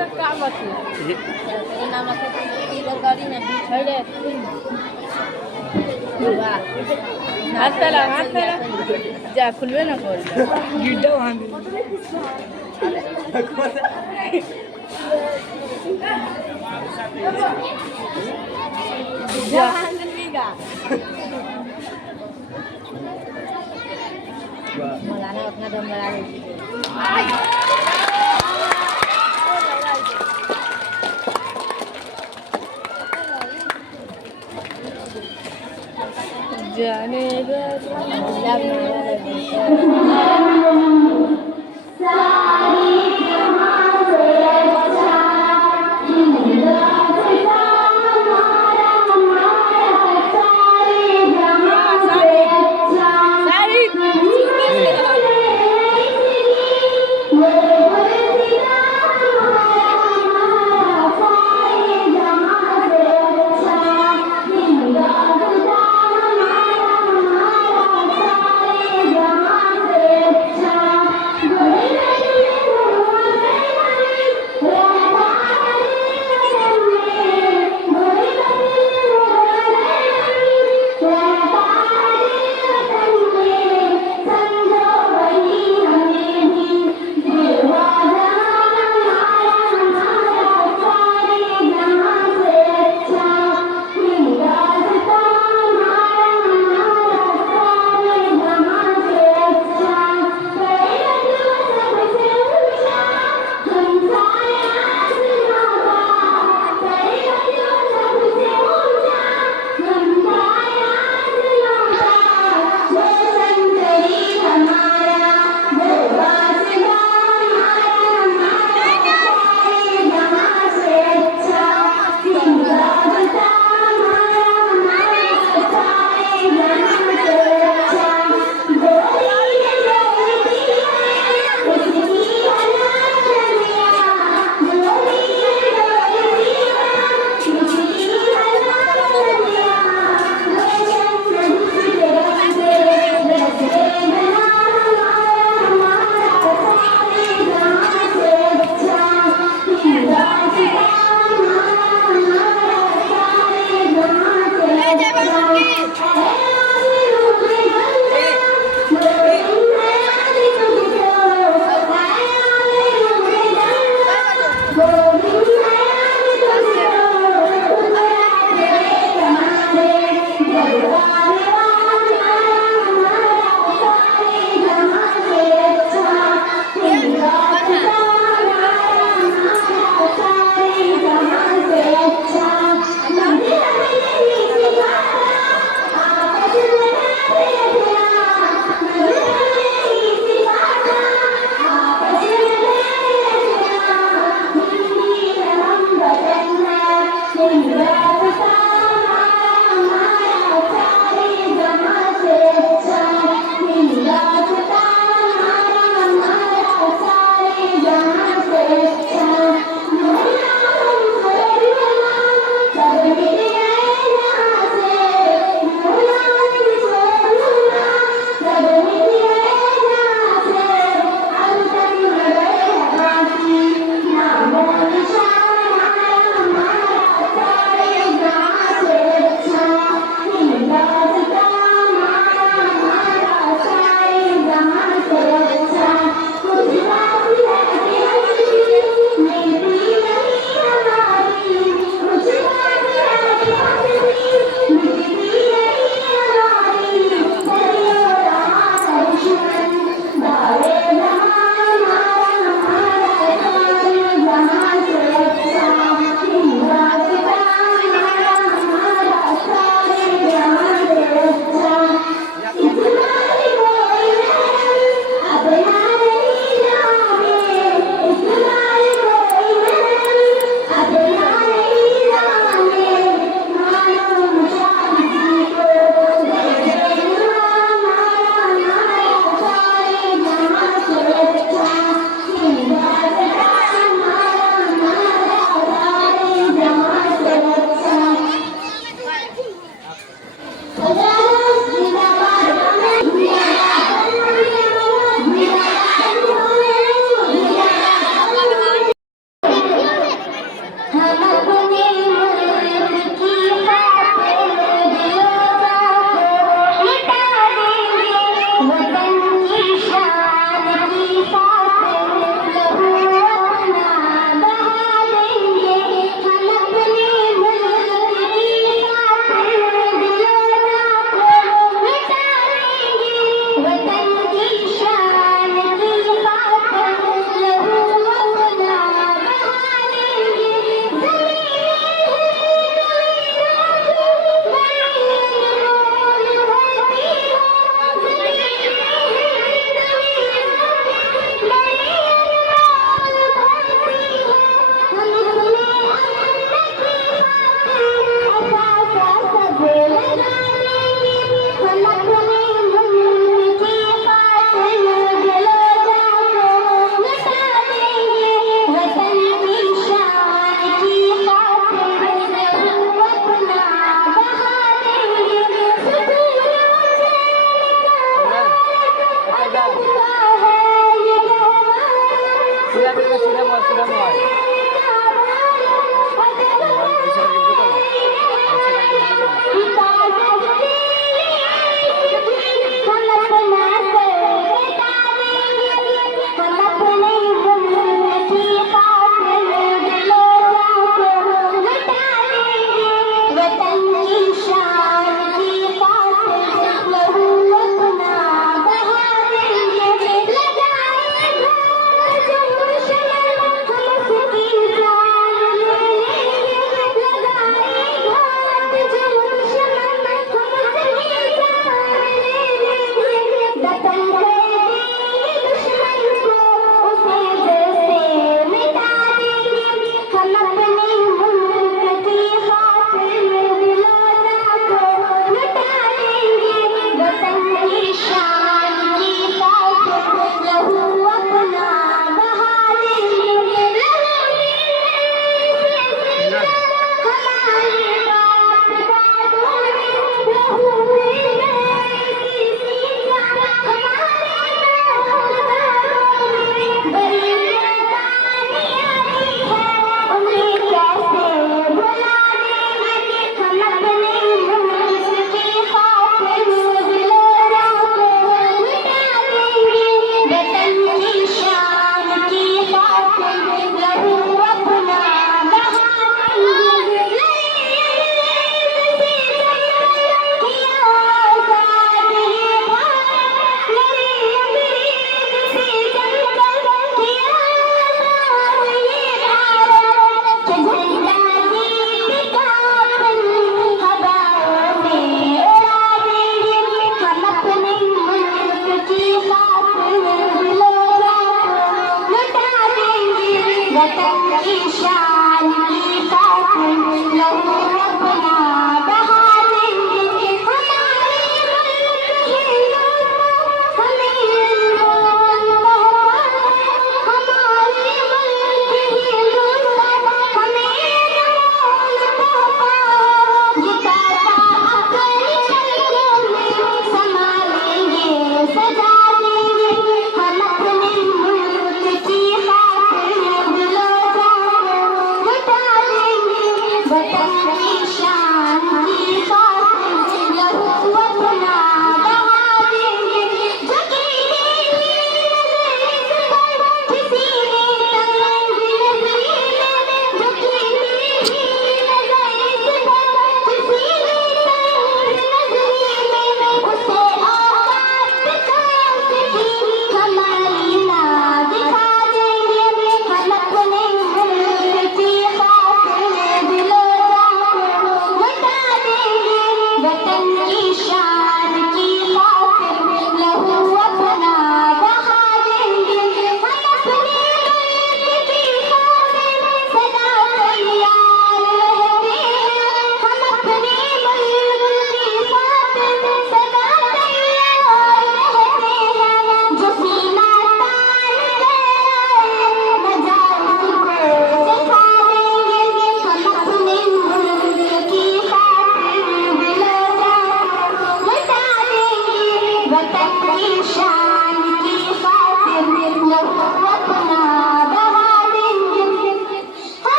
काम હતું એનામાં ખેતી લગાડીને બી છડે હાથ પેલા જા ખુલવે ન કોલ ગીડો વાંધી જા વાંધીગા મલાના अपना दम लगा रही जाने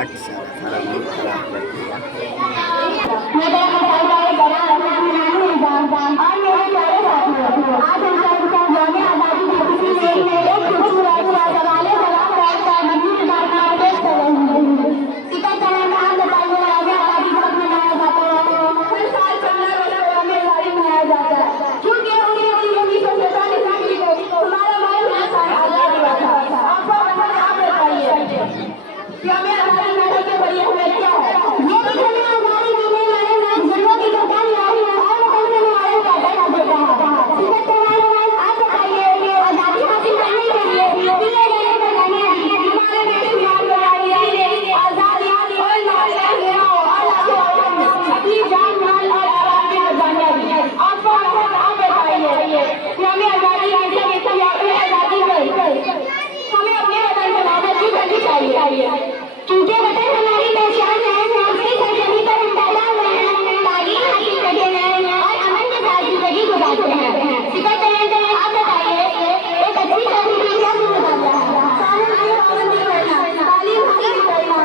हट सारा मूड खराब कर दिया। क्योंकि वतन हमारी पहचान है, उसकी सरजमी पर हम पैदा हुए हैं, तालीम हासिल करते हैं और अमन के साथ जिंदगी गुजारते हैं। सिकत चलें आप बताइए, एक अच्छी तरह क्या गुजारता है? कानून की पाबंदी करना, तालीम हासिल करना,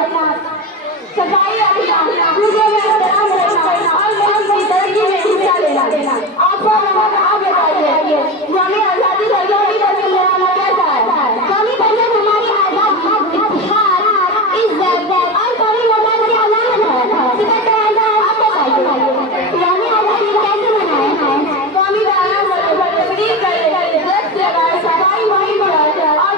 सफाई अभियान, दूसरों में एहतराम रखना और मुल्क की तरक्की में हिस्सा लेना। आपको आप बताइए, हमें आज़ादी सरजमी पर मिलना कैसा है? कौमी पंजाब हमारी आज़ादी इज्जत और कौमी वतन की अलामत है। सिकत आप बताइए, हमें आज़ादी कैसे मनाएं? कौमी दायरा में तकरीर करें, वृक्ष लगाएं, सफाई मुहिम करें और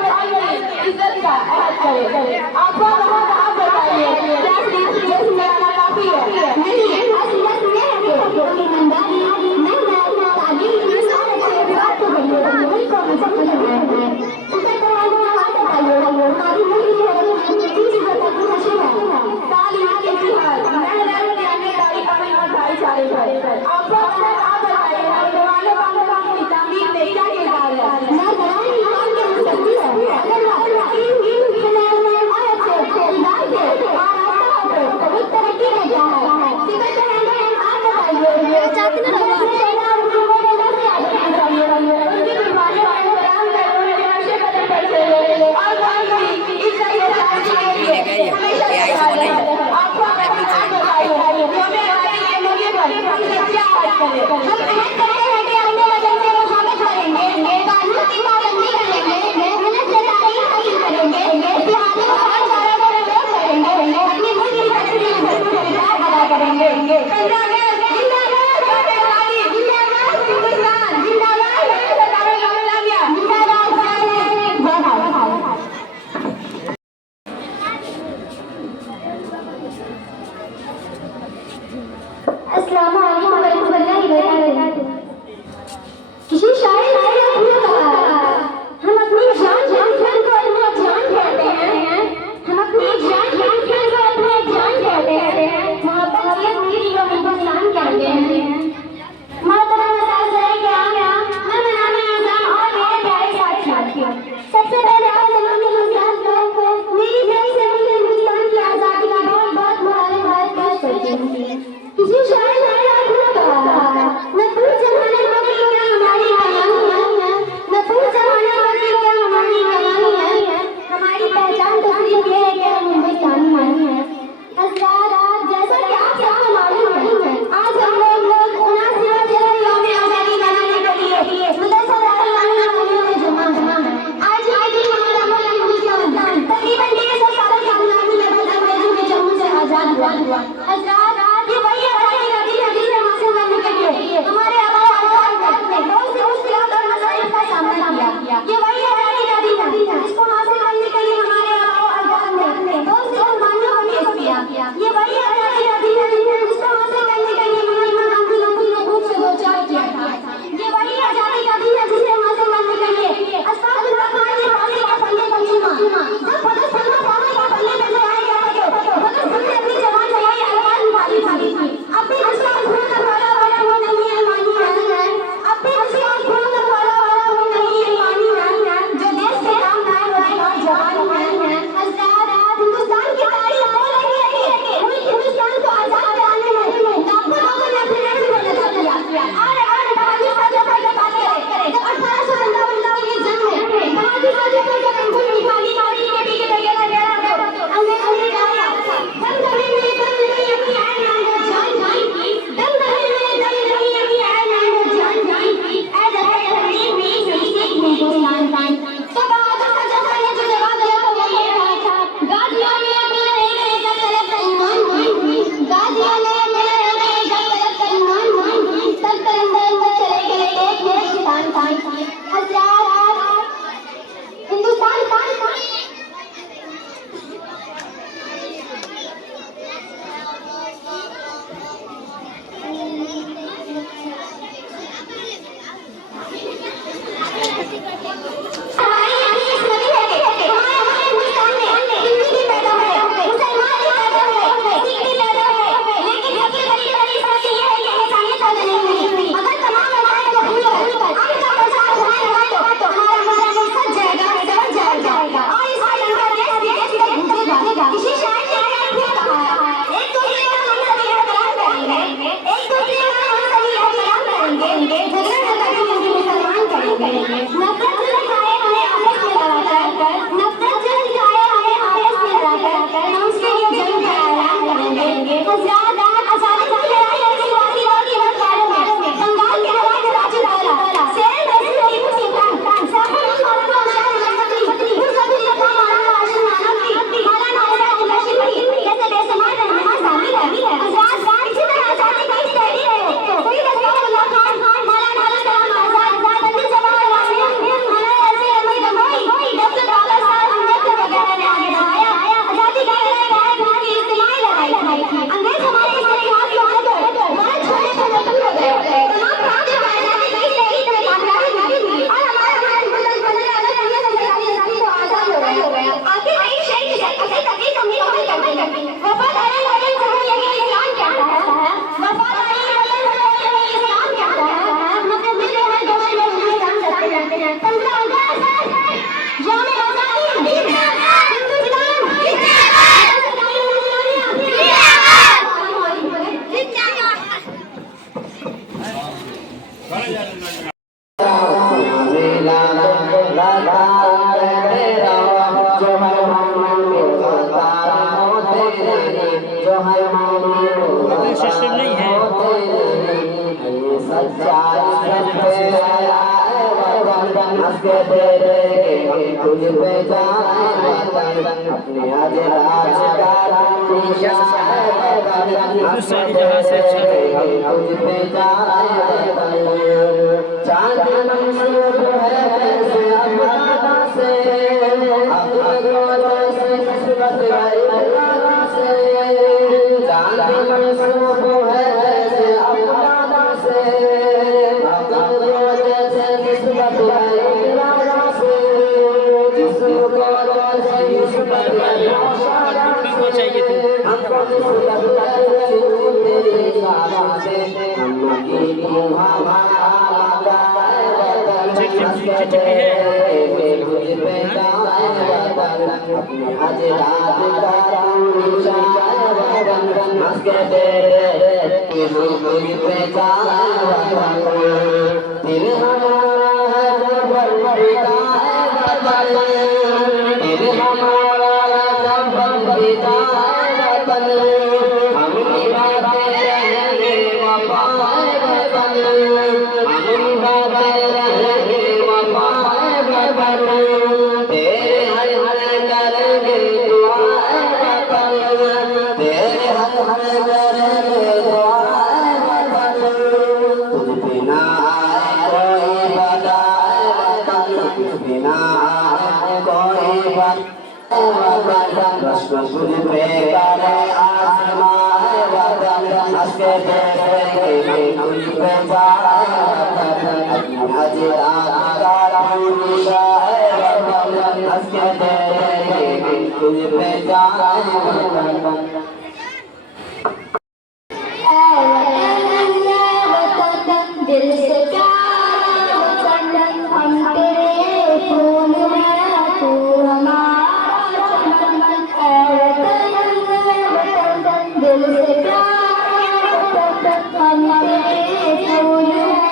इज्जत का अहद करें। आपको आप बताइए, क्या देश में आना काफी है? नहीं, ऐसी बात नहीं है कि ईमानदारी नहीं तालीम और अच्छे व्यवहार को बढ़िए मुल्क को मजबूत बनाना है। सिकत आप बताइए, हमारी मुल्क की तालीम के जिहाद और भाईचारे पर आप बताइए, नौजवानों की तामीर में क्या किरदार है? नौजवान ईमान के मुस्तकबिल है। अगर तरक्की में क्या है? आप बताइए, हम कोई सिस्टम नहीं है दूसरी जगह से अच्छा चाहिए थे चिट्ठी है दिल से प्यार वतन हम तेरे खून में तू हमारा चमन है वतन दिल से प्यार वतन हम तेरे खून में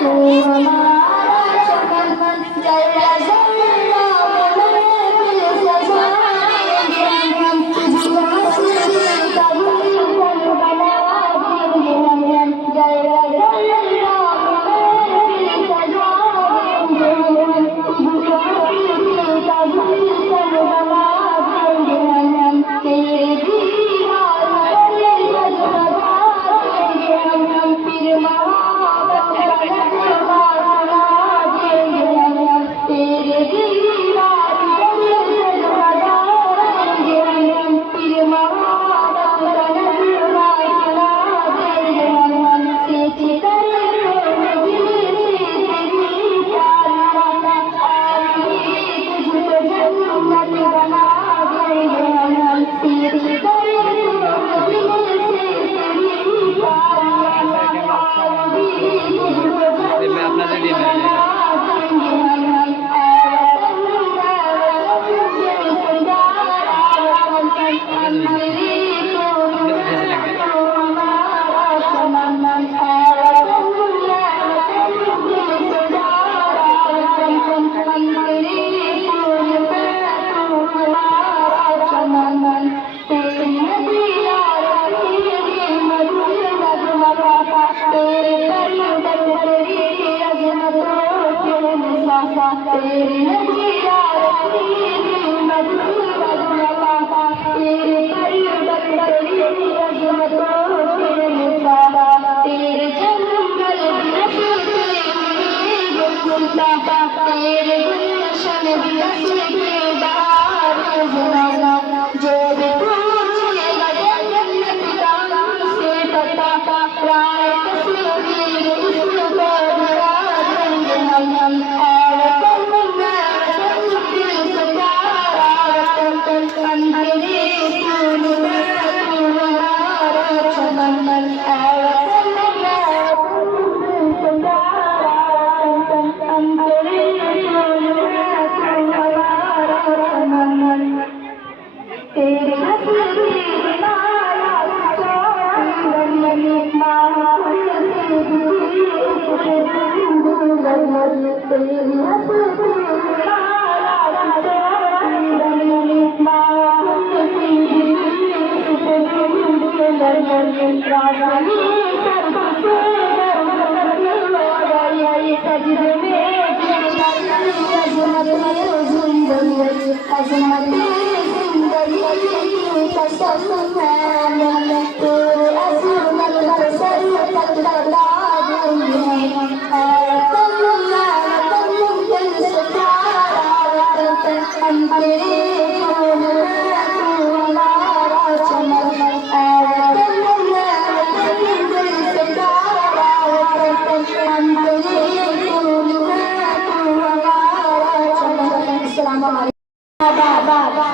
तू हमारा चमन जरा जरा दिल सजाएंगे हम तुझको हंसी का गुलशन बना देंगे हम जरा जरा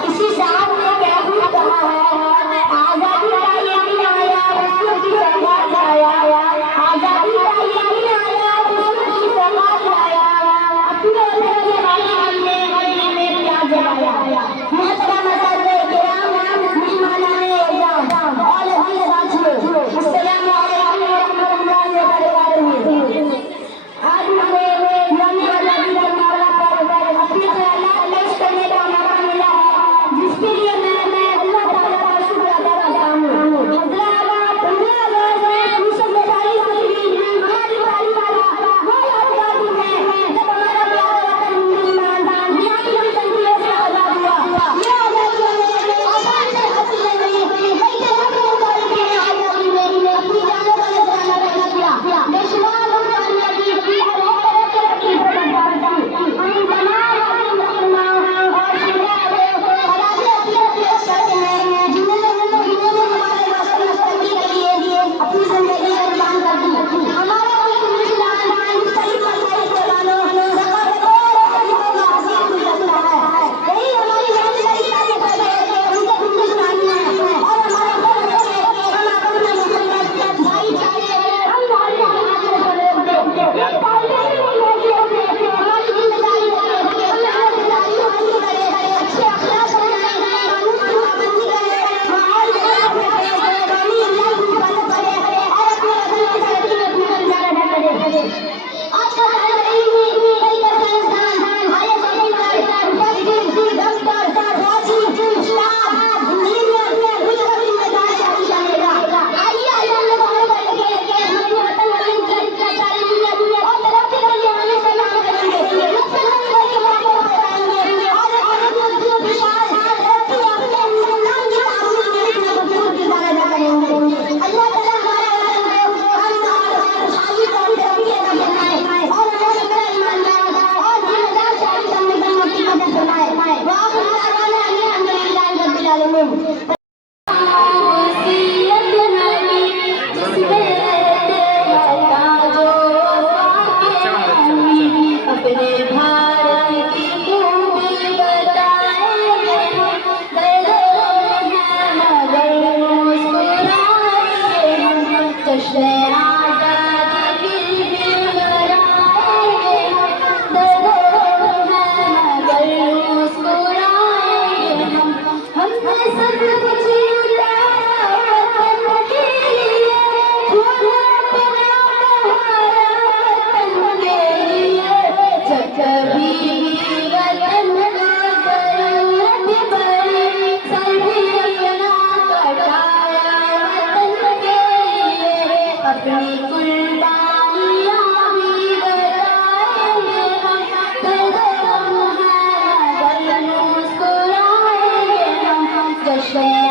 इसी साल में क्या हुआ कहा है आजादी का यही आया उसमें की समाज आया आजादी का यही आया उसमें की समाज आया अपने अपने वाले हमने क्या जलाया मात्रा मसाले के नाम मेहमानाए जाम और भी साथियों अस्सलाम वालेकुम रहमतुल्लाहि व बरकातहू आज हमें जाने आजादी का मामला पर अपने ख्याल पेश करने का मौका मिला है जिसके लिए मैं अल्लाह ताला का शुक्र अदा करता हूँ। हज़रात 15 अगस्त 1947 ईस्वी हमारी तारीख वो यादगार दिन है जब हमारा प्यारा वतन हिंदुस्तान दुनिया की तंजीरों से आजाद हुआ। ये आजादी आसान से हासिल नहीं हुई बल्कि हम लोगों के आजादी में अपनी जान का नजराना रखना किया। बेशुमार लोग कामयाबी और हर तरह की प्रगति हम तमाम मुसलमान और शिया हमारे अतीत करते हैं जिन्होंने हमारे वास्ते मुस्तकी के लिए अपनी जिंदगी कुर्बान कर दी। हमारा हिंदुस्तान मुख्तलिफ मसाइल के बानों रकाबत और हासिल गुजरता है। यही हमारी जानकारी ताकत है उनके हिंदुस्तानी हैं और हमारे घर में हम अपने मोहब्बत भाईचारे हम हमारी हाथ में चले हमारी जिम्मेदारी है हम जिम्मेदारी हासिल करें अच्छे अखलाक बनाएं कानून की पाबंदी करें माहौल में पानी अल्लाह की इबादत करें और अपने वतन की तरक्की में अपना गुजारा करें। आज का तालिब इल्म कई साइंसदान आईएएस ऑफिसर डॉक्टर फौजी उस्ताद इंजीनियर कुछ जिम्मेदार शादी करेगा। आइए अल्लाह ने के अपने वतन की तारीफ और तरक्की के लिए हमेशा काम करेंगे। मुसलमान के मौके बताएंगे और विशाल तरक्की अपने नाम की तारीफ में भरपूर गुजारा करेंगे। अल्लाह ताला हमारे वतन को हम खुशहाली और तरक्की अता फरमाए और हमें अपना ईमानदार और जिम्मेदार शादी करने की मौके मदद फरमाए। वाह अल्हम्दुलिल्लाह रब्बिल आलमीन। अपने भारत की खूबी बताएंगे मगर मुस्कुराएंगे हम जश्न आज़ादी फिर भी मनाएंगे मगर मुस्कुराएंगे हमने सब कुछ लुटाया वतन के लिए खून अपना बहाया वतन के लिए जब कभी भी वतन को जरूरत पड़ी सर भी अपना कटाया वतन के लिए अपनी कुर्बानियाँ भी बताएंगे हम मुस्कुराएंगे हम जश्न